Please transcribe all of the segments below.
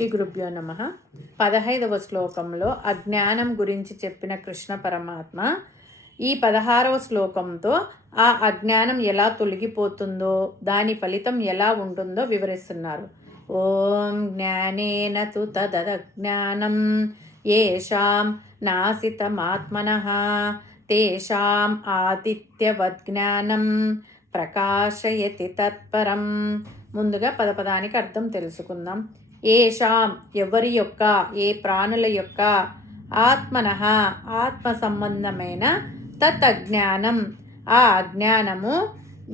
శ్రీ గురుభ్యో నమః. 15వ శ్లోకంలో అజ్ఞానం గురించి చెప్పిన కృష్ణ పరమాత్మ ఈ 16వ శ్లోకంతో ఆ అజ్ఞానం ఎలా తొలగిపోతుందో, దాని ఫలితం ఎలా ఉంటుందో వివరిస్తున్నారు. ఓం జ్ఞానేన తు తదజ్ఞానం యేషాం నాసితమాత్మనః తేషాం ఆదిత్యవజ్ఞానం ప్రకాశయతి తత్పరం. ముందుగా పదపదానికి అర్థం తెలుసుకుందాం. ఏషాం ఎవరి యొక్క, ఏ ప్రాణుల యొక్క, ఆత్మనః ఆత్మ సంబంధమైన, తత్ అజ్ఞానం ఆ అజ్ఞానము,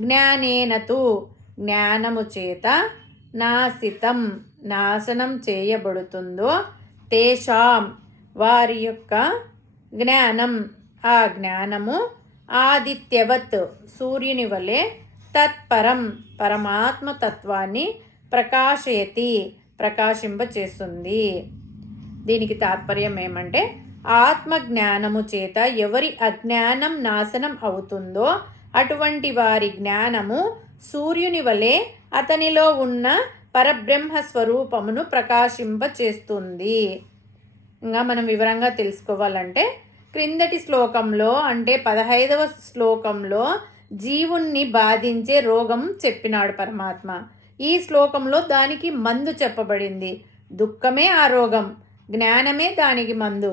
జ్ఞానేనతు జ్ఞానము చేత, నాశితం నాశనం చేయబడుతుందో, తేషాం వారి యొక్క జ్ఞానం ఆ జ్ఞానము, ఆదిత్యవత్ సూర్యుని వలె, తత్పరం పరమాత్మ తత్వాన్ని, ప్రకాశయతి ప్రకాశింపచేస్తుంది. దీనికి తాత్పర్యం ఏమంటే, ఆత్మ జ్ఞానము చేత ఎవరి అజ్ఞానం నాశనం అవుతుందో అటువంటి వారి జ్ఞానము సూర్యుని వలె అతనిలో ఉన్న పరబ్రహ్మ స్వరూపమును ప్రకాశింపచేస్తుంది. ఇంకా మనం వివరంగా తెలుసుకోవాలంటే, క్రిందటి శ్లోకంలో అంటే 15వ శ్లోకంలో జీవుణ్ణి బాధించే రోగం చెప్పినాడు పరమాత్మ. ఈ శ్లోకంలో దానికి మందు చెప్పబడింది. దుఃఖమే ఆ రోగం, జ్ఞానమే దానికి మందు.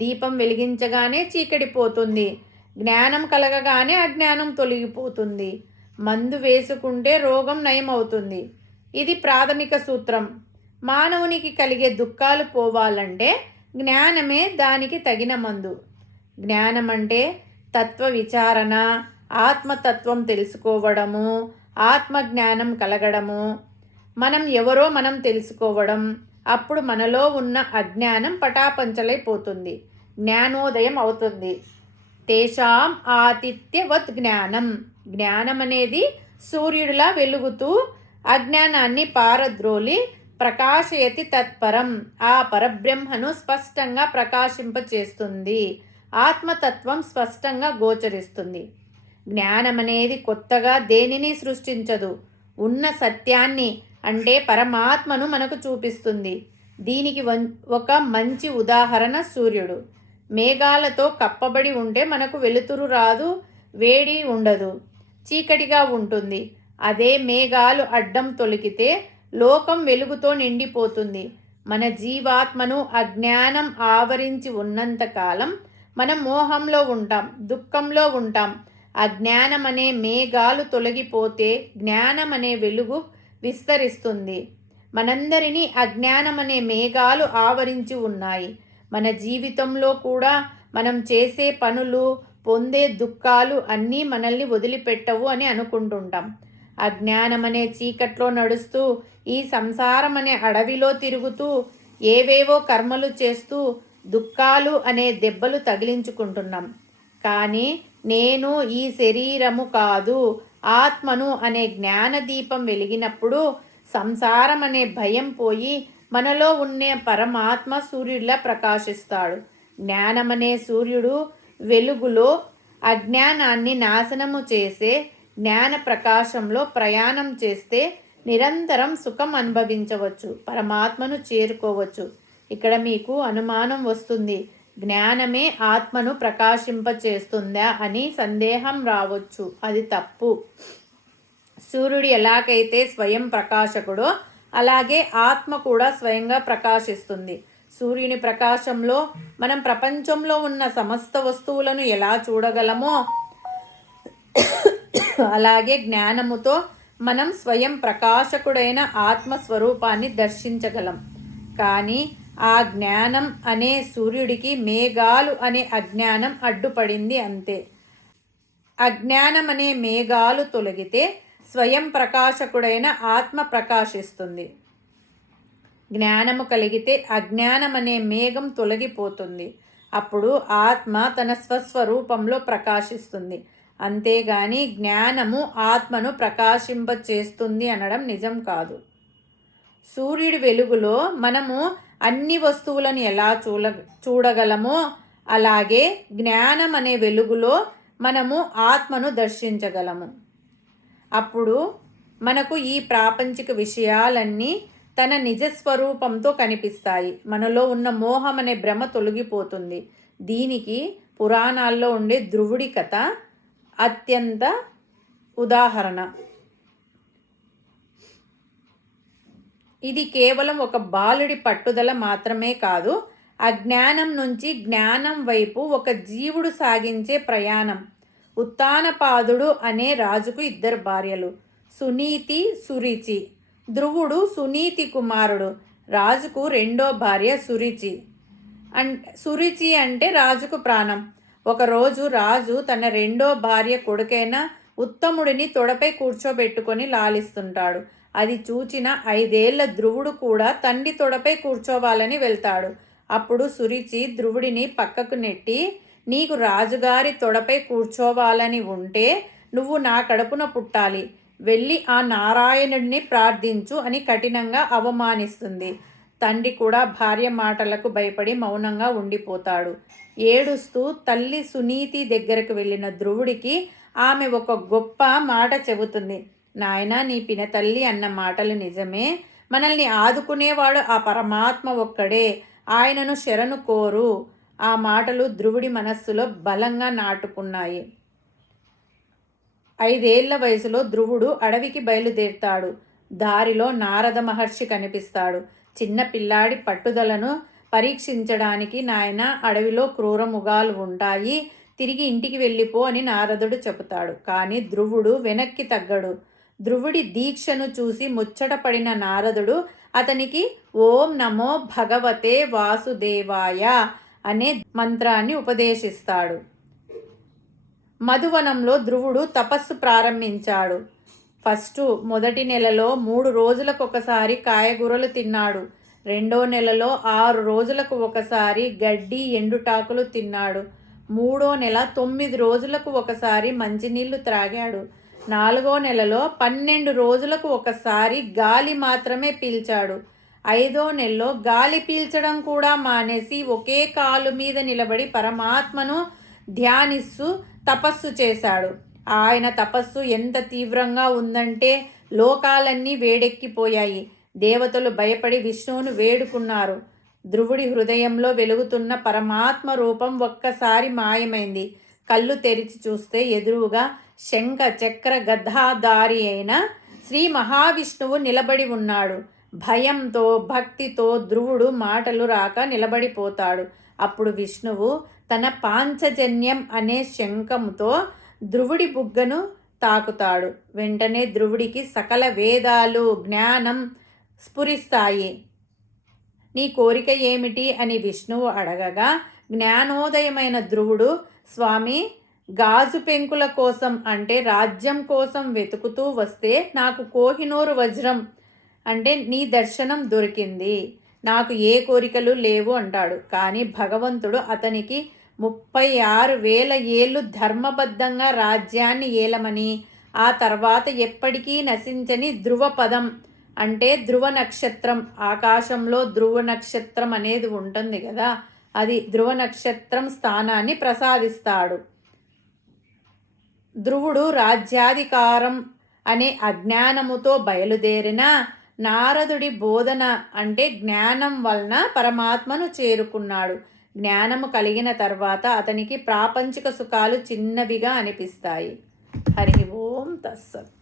దీపం వెలిగించగానే చీకటి పోతుంది, జ్ఞానం కలగగానే అజ్ఞానం తొలగిపోతుంది. మందు వేసుకుంటే రోగం నయమవుతుంది. ఇది ప్రాథమిక సూత్రం. మానవునికి కలిగే దుఃఖాలు పోవాలంటే జ్ఞానమే దానికి తగిన మందు. జ్ఞానం అంటే తత్వ విచారణ, ఆత్మతత్వం తెలుసుకోవడము, ఆత్మజ్ఞానం కలగడము, మనం ఎవరో మనం తెలుసుకోవడం. అప్పుడు మనలో ఉన్న అజ్ఞానం పటాపంచలైపోతుంది, జ్ఞానోదయం అవుతుంది. తేషాం ఆతిథ్యవత్ జ్ఞానం, జ్ఞానం అనేది సూర్యుడిలా వెలుగుతూ అజ్ఞానాన్ని పారద్రోలి, ప్రకాశయతి తత్పరం ఆ పరబ్రహ్మను స్పష్టంగా ప్రకాశింపచేస్తుంది. ఆత్మతత్వం స్పష్టంగా గోచరిస్తుంది. జ్ఞానం అనేది కొత్తగా దేనిని సృష్టించదు, ఉన్న సత్యాన్ని అంటే పరమాత్మను మనకు చూపిస్తుంది. దీనికి ఒక మంచి ఉదాహరణ సూర్యుడు. మేఘాలతో కప్పబడి ఉంటే మనకు వెలుతురు రాదు, వేడి ఉండదు, చీకటిగా ఉంటుంది. అదే మేఘాలు అడ్డం తొలగితే లోకం వెలుగుతో నిండిపోతుంది. మన జీవాత్మను అజ్ఞానం ఆవరించి ఉన్నంతకాలం మనం మోహంలో ఉంటాం, దుఃఖంలో ఉంటాం. అజ్ఞానం అనే మేఘాలు తొలగిపోతే జ్ఞానం అనే వెలుగు విస్తరిస్తుంది. మనందరినీ అజ్ఞానం అనే మేఘాలు ఆవరించి ఉన్నాయి. మన జీవితంలో కూడా మనం చేసే పనులు, పొందే దుఃఖాలు అన్నీ మనల్ని వదిలిపెట్టవు అని అనుకుంటుంటాం. అజ్ఞానం అనే చీకట్లో నడుస్తూ, ఈ సంసారం అనే అడవిలో తిరుగుతూ, ఏవేవో కర్మలు చేస్తూ దుఃఖాలు అనే దెబ్బలు తగిలించుకుంటున్నాం. కానీ నేను ఈ శరీరము కాదు, ఆత్మను అనే జ్ఞానదీపం వెలిగినప్పుడు సంసారం అనే భయం పోయి మనలో ఉన్న పరమాత్మ సూర్యుడిలా ప్రకాశిస్తాడు. జ్ఞానమనే సూర్యుడు వెలుగులో అజ్ఞానాన్ని నాశనము చేసే జ్ఞాన ప్రకాశంలో ప్రయాణం చేస్తే నిరంతరం సుఖం అనుభవించవచ్చు, పరమాత్మను చేరుకోవచ్చు. ఇక్కడ మీకు అనుమానం వస్తుంది, జ్ఞానమే ఆత్మను ప్రకాశింపచేస్తుందా అని సందేహం రావచ్చు. అది తప్పు. సూర్యుడు ఎలాగైతే స్వయం ప్రకాశకుడో అలాగే ఆత్మ కూడా స్వయంగా ప్రకాశిస్తుంది. సూర్యుని ప్రకాశంలో మనం ప్రపంచంలో ఉన్న సమస్త వస్తువులను ఎలా చూడగలమో అలాగే జ్ఞానముతో మనం స్వయం ప్రకాశకుడైన ఆత్మస్వరూపాన్ని దర్శించగలం. కానీ ఆ జ్ఞానం అనే సూర్యుడికి మేఘాలు అనే అజ్ఞానం అడ్డుపడింది అంతే. అజ్ఞానం అనే మేఘాలు తొలగితే స్వయం ప్రకాశకుడైన ఆత్మ ప్రకాశిస్తుంది. జ్ఞానము కలిగితే అజ్ఞానం అనే మేఘం తొలగిపోతుంది. అప్పుడు ఆత్మ తన స్వస్వరూపంలో ప్రకాశిస్తుంది. అంతేగాని జ్ఞానము ఆత్మను ప్రకాశింపచేస్తుంది అనడం నిజం కాదు. సూర్యుడి వెలుగులో మనము అన్ని వస్తువులను ఎలా చూడగలమో అలాగే జ్ఞానం అనే వెలుగులో మనము ఆత్మను దర్శించగలము. అప్పుడు మనకు ఈ ప్రాపంచిక విషయాలన్నీ తన నిజస్వరూపంతో కనిపిస్తాయి. మనలో ఉన్న మోహం అనే భ్రమ తొలగిపోతుంది. దీనికి పురాణాల్లో ఉండే ధ్రువుడి కథ అత్యంత ఉదాహరణ. ఇది కేవలం ఒక బాలుడి పట్టుదల మాత్రమే కాదు, అజ్ఞానం నుంచి జ్ఞానం వైపు ఒక జీవుడు సాగించే ప్రయాణం. ఉత్తానపాదుడు అనే రాజుకు 2 భార్యలు, సునీతి, సురుచి. ధ్రువుడు సునీతి కుమారుడు. రాజుకు 2వ భార్య సురుచి. సురుచి అంటే రాజుకు ప్రాణం. ఒకరోజు రాజు తన 2వ భార్య కొడుకైన ఉత్తముడిని తొడపై కూర్చోబెట్టుకొని లాలిస్తుంటాడు. అది చూచిన 5 ఏళ్ల ధ్రువుడు కూడా తండ్రి తొడపై కూర్చోవాలని వెళ్తాడు. అప్పుడు సురుచి ధ్రువుడిని పక్కకు నెట్టి, నీకు రాజుగారి తొడపై కూర్చోవాలని ఉంటే నువ్వు నా కడుపున పుట్టాలి, వెళ్ళి ఆ నారాయణుడిని ప్రార్థించు అని కఠినంగా అవమానిస్తుంది. తండ్రి కూడా భార్య మాటలకు భయపడి మౌనంగా ఉండిపోతాడు. ఏడుస్తూ తల్లి సునీతి దగ్గరకు వెళ్ళిన ధ్రువుడికి ఆమె ఒక గొప్ప మాట చెబుతుంది. నాయనా, నీ పినతల్లి అన్న మాటలు నిజమే. మనల్ని ఆదుకునేవాడు ఆ పరమాత్మ ఒక్కడే. ఆయనను శరణు కోరు. ఆ మాటలు ధ్రువుడి మనస్సులో బలంగా నాటుకున్నాయి. 5 ఏళ్ల వయసులో ధ్రువుడు అడవికి బయలుదేరుతాడు. దారిలో నారద మహర్షి కనిపిస్తాడు. చిన్న పిల్లాడి పట్టుదలను పరీక్షించడానికి, నాయన, అడవిలో క్రూర మృగాలు ఉంటాయి, తిరిగి ఇంటికి వెళ్ళిపో అని నారదుడు చెబుతాడు. కానీ ధ్రువుడు వెనక్కి తగ్గడు. ధ్రువుడి దీక్షను చూసి ముచ్చటపడిన నారదుడు అతనికి ఓం నమో భగవతే వాసుదేవాయ అనే మంత్రాన్ని ఉపదేశిస్తాడు. మధువనంలో ధ్రువుడు తపస్సు ప్రారంభించాడు. మొదటి నెలలో 3 రోజులకు ఒకసారి కాయగూరలు తిన్నాడు. 2వ నెలలో 6 రోజులకు ఒకసారి గడ్డి, ఎండుటాకులు తిన్నాడు. 3వ నెల 9 రోజులకు ఒకసారి మంచినీళ్లు త్రాగాడు. 4వ నెలలో 12 రోజులకు ఒకసారి గాలి మాత్రమే పీల్చాడు. 5వ నెలలో గాలి పీల్చడం కూడా మానేసి ఒకే కాలు మీద నిలబడి పరమాత్మను ధ్యానిస్తూ తపస్సు చేశాడు. ఆయన తపస్సు ఎంత తీవ్రంగా ఉందంటే లోకాలన్నీ వేడెక్కిపోయాయి. దేవతలు భయపడి విష్ణువును వేడుకున్నారు. ధ్రువుడి హృదయంలో వెలుగుతున్న పరమాత్మ రూపం ఒక్కసారి మాయమైంది. కళ్ళు తెరిచి చూస్తే ఎదురుగా శంఖ చక్ర గదాధారి అయిన శ్రీ మహావిష్ణువు నిలబడి ఉన్నాడు. భయంతో భక్తితో ధ్రువుడు మాటలు రాక నిలబడిపోతాడు. అప్పుడు విష్ణువు తన పాంచజన్యం అనే శంఖముతో ధ్రువుడి బుగ్గను తాకుతాడు. వెంటనే ధ్రువుడికి సకల వేదాలు, జ్ఞానం స్ఫురిస్తాయి. నీ కోరిక ఏమిటి అని విష్ణువు అడగగా, జ్ఞానోదయమైన ధ్రువుడు, స్వామి, గాజు పెంకుల కోసం అంటే రాజ్యం కోసం వెతుకుతూ వస్తే నాకు కోహినూరు వజ్రం అంటే నీ దర్శనం దొరికింది. నాకు ఏ కోరికలు అంటాడు. కానీ భగవంతుడు అతనికి 36,000 ఏళ్ళు ధర్మబద్ధంగా రాజ్యాన్ని ఏలమని, ఆ తర్వాత ఎప్పటికీ నశించని ధ్రువపదం అంటే ధ్రువ నక్షత్రం, ఆకాశంలో ధ్రువ నక్షత్రం అనేది ఉంటుంది కదా, అది ధ్రువ నక్షత్రం స్థానాన్ని ప్రసాదిస్తాడు. ధ్రువుడు రాజ్యాధికారం అనే అజ్ఞానముతో బయలుదేరిన నారదుడి బోధన అంటే జ్ఞానం వలన పరమాత్మను చేరుకున్నాడు. జ్ఞానము కలిగిన తర్వాత అతనికి ప్రాపంచిక సుఖాలు చిన్నవిగా అనిపిస్తాయి. హరి ఓం తస్సత్.